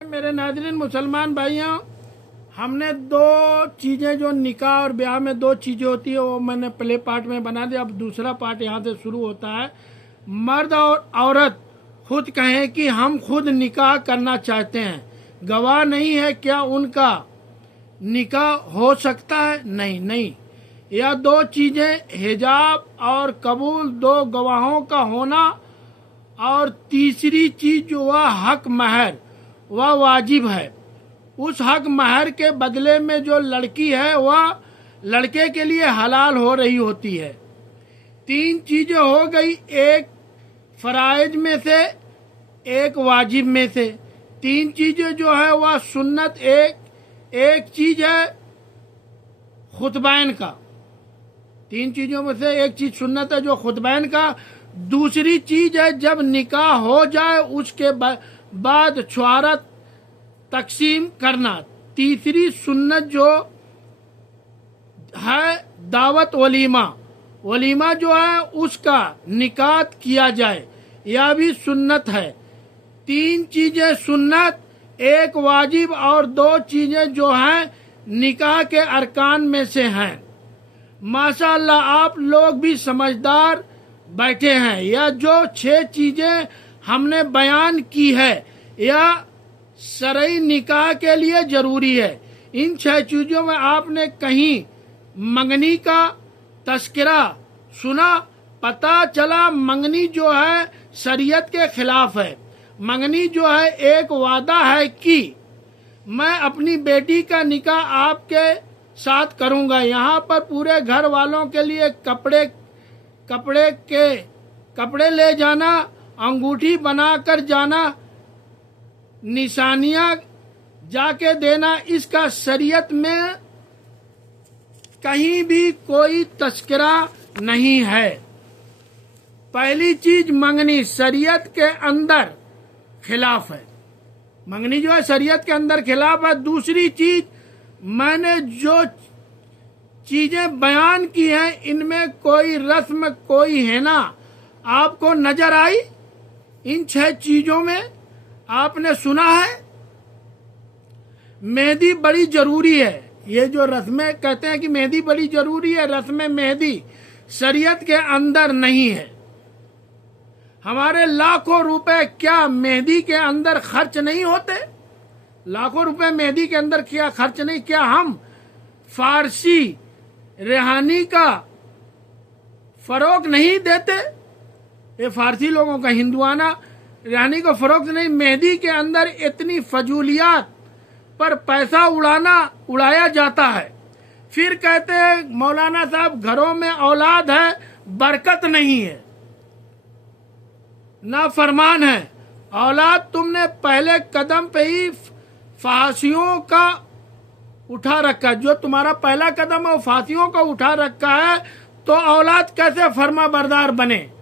मेरे नाज़रीन मुसलमान भाइयों, हमने दो चीज़ें जो निकाह और ब्याह में दो चीज़ें होती है वो मैंने पहले पार्ट में बना दिया। अब दूसरा पार्ट यहाँ से शुरू होता है। मर्द और औरत खुद कहें कि हम खुद निकाह करना चाहते हैं, गवाह नहीं है, क्या उनका निकाह हो सकता है? नहीं। यह दो चीज़ें हिजाब और कबूल, दो गवाहों का होना, और तीसरी चीज़ जो वह हक महर वह वाजिब है। उस हक महर के बदले में जो लड़की है वह लड़के के लिए हलाल हो रही होती है। तीन चीज़ें हो गई, एक फ़राइज़ में से, एक वाजिब में से। तीन चीज़ें जो है वह सुन्नत, एक चीज़ है खुतबैन का। तीन चीज़ों में से एक चीज़ सुन्नत है जो खुतबैन का। दूसरी चीज़ है जब निकाह हो जाए उसके बाद छुआरत तकसीम करना। तीसरी सुन्नत जो है दावत वलीमा जो है उसका निकाह किया जाए, यह भी सुन्नत है। तीन चीज़ें सुन्नत, एक वाजिब और दो चीज़ें जो हैं निकाह के अरकान में से हैं। माशाअल्लाह आप लोग भी समझदार बैठे हैं। यह जो 6 चीज़ें हमने बयान की है यह शरई निकाह के लिए ज़रूरी है। इन 6 चीज़ों में आपने कहीं मंगनी का तस्करा सुना? पता चला मंगनी जो है शरीयत के खिलाफ है। मंगनी जो है एक वादा है कि मैं अपनी बेटी का निकाह आपके साथ करूंगा। यहाँ पर पूरे घर वालों के लिए कपड़े ले जाना, अंगूठी बनाकर जाना, निशानियां जाके देना, इसका शरीयत में कहीं भी कोई तस्करा नहीं है। पहली चीज मंगनी शरीयत के अंदर खिलाफ है। मंगनी जो है शरीयत के अंदर खिलाफ है। दूसरी चीज मैंने जो चीजें बयान की हैं इनमें कोई रस्म, कोई हैना आपको नजर आई? इन 6 चीजों में आपने सुना है? मेहंदी बड़ी जरूरी है। ये जो रस्में कहते हैं कि मेहंदी बड़ी जरूरी है, रस्में मेहंदी शरीयत के अंदर नहीं है। हमारे लाखों रुपए क्या मेहंदी के अंदर खर्च नहीं होते? लाखों रुपए मेहंदी के अंदर क्या खर्च नहीं? क्या हम फारसी रेहानी का फरोग नहीं देते? ये फारसी लोगों का हिंदुआना रेहानी को फरोग नहीं। मेहंदी के अंदर इतनी फजूलियात पर पैसा उड़ाया जाता है। फिर कहते हैं मौलाना साहब घरों में औलाद है, बरकत नहीं है, ना फरमान है। औलाद तुमने पहले कदम पे ही फांसियों का उठा रखा है। जो तुम्हारा पहला कदम है वो फांसियों का उठा रखा है, तो औलाद कैसे फर्मा बरदार बने?